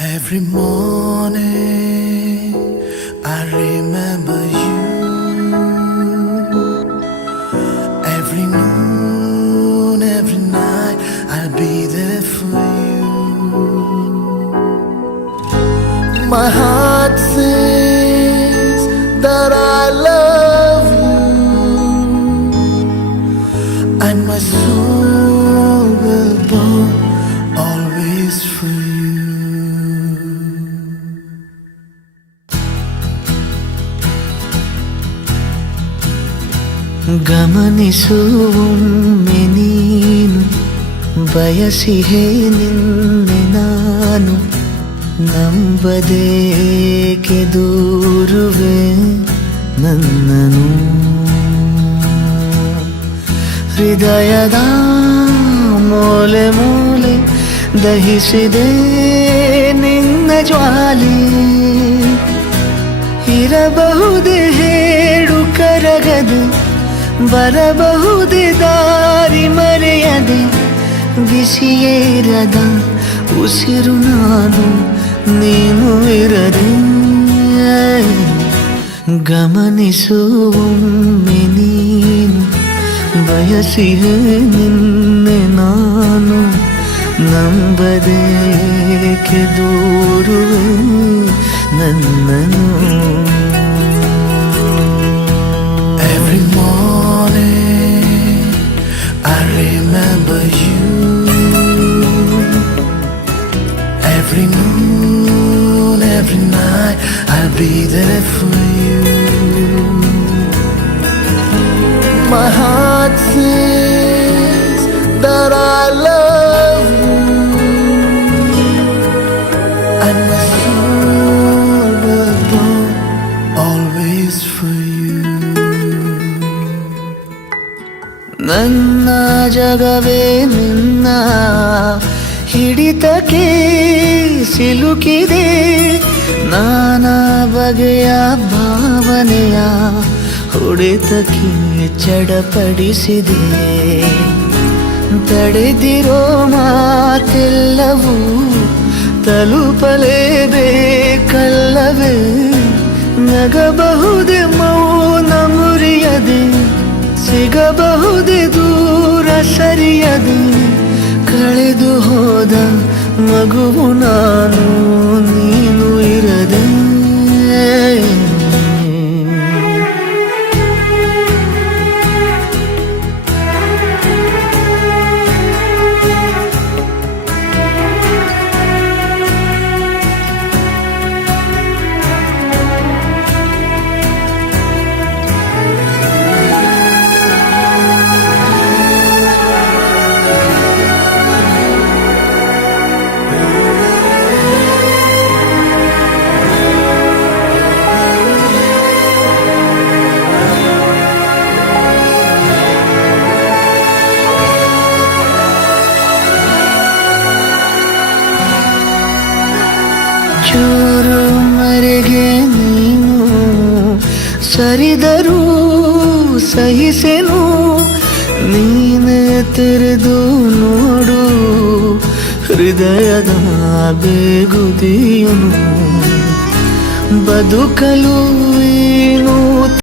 Every morning I remember you. Every noon, every night I'll be there for you. My heart says that I love you, and my soul will burn always for you. ಗಮನಿಸುವೊಮ್ಮೆ ನೀನು ಬಯಸಿಹೆ ನಿನ್ನೆ ನಾನು ನಂಬದೇಕೆ ದೂರುವೆ ನನ್ನನು ಹೃದಯದ ಮೂಲೆ ಮೂಲೆ ದಹಿಸಿದೆ ನಿನ್ನ ಜ್ವಾಲೆ ಇರಬಹುದೇ ಹೇಳು ಕರಗದೆ ಬರಬಹುದೇ ದಾರಿ ಮರೆಯದೆ ಬಿಸಿಯೇರದ ಉಸಿರು ನಾನು ನೀನು ಇರದೆ ಗಮನಿಸುವೊಮ್ಮೆ ನೀನು ಬಯಸಿಹೆ ನಿನ್ನೆ ನಾನು ನಂಬದೇಕೆ ದೂರುವೆ ನನ್ನನು. Every morning I remember you. Every noon, every night I'll be there for you. My heart says that I love you, and my soul will burn always for you. ನನ್ನ ಜಗವೇ ನಿನ್ನ ಹಿಡಿತಕ್ಕೆ ಸಿಲುಕಿದೆ ನಾನಾ ಬಗೆಯ ಭಾವನೆಯ ಹೊಡೆತಕ್ಕೆ ಚಡಪಡಿಸಿದೆ ತಡೆದಿರೋ ಮಾತೆಲ್ಲವೂ ತಲುಪಲೇಬೇಕಲ್ಲವೇ ನಗಬಹುದೇ ಮೌನ ಮುರಿಯದೆ ಸಿಗಬಹುದೇ ದೂರ ಸರಿಯದೆ ಕಳೆದು ಹೋದ ಮಗುವು ನಾನು ನೀನು ಇರದೆ ಚೂರು ಮರೆಗೆ ನೀನು ಸರಿದರೂ ಸಹಿಸೆನು ನೀನೇ ತೆರೆದು ನೋಡು ಹೃದಯದ ಬೇಗುದಿಯನು ಬದುಕಲು ಏನು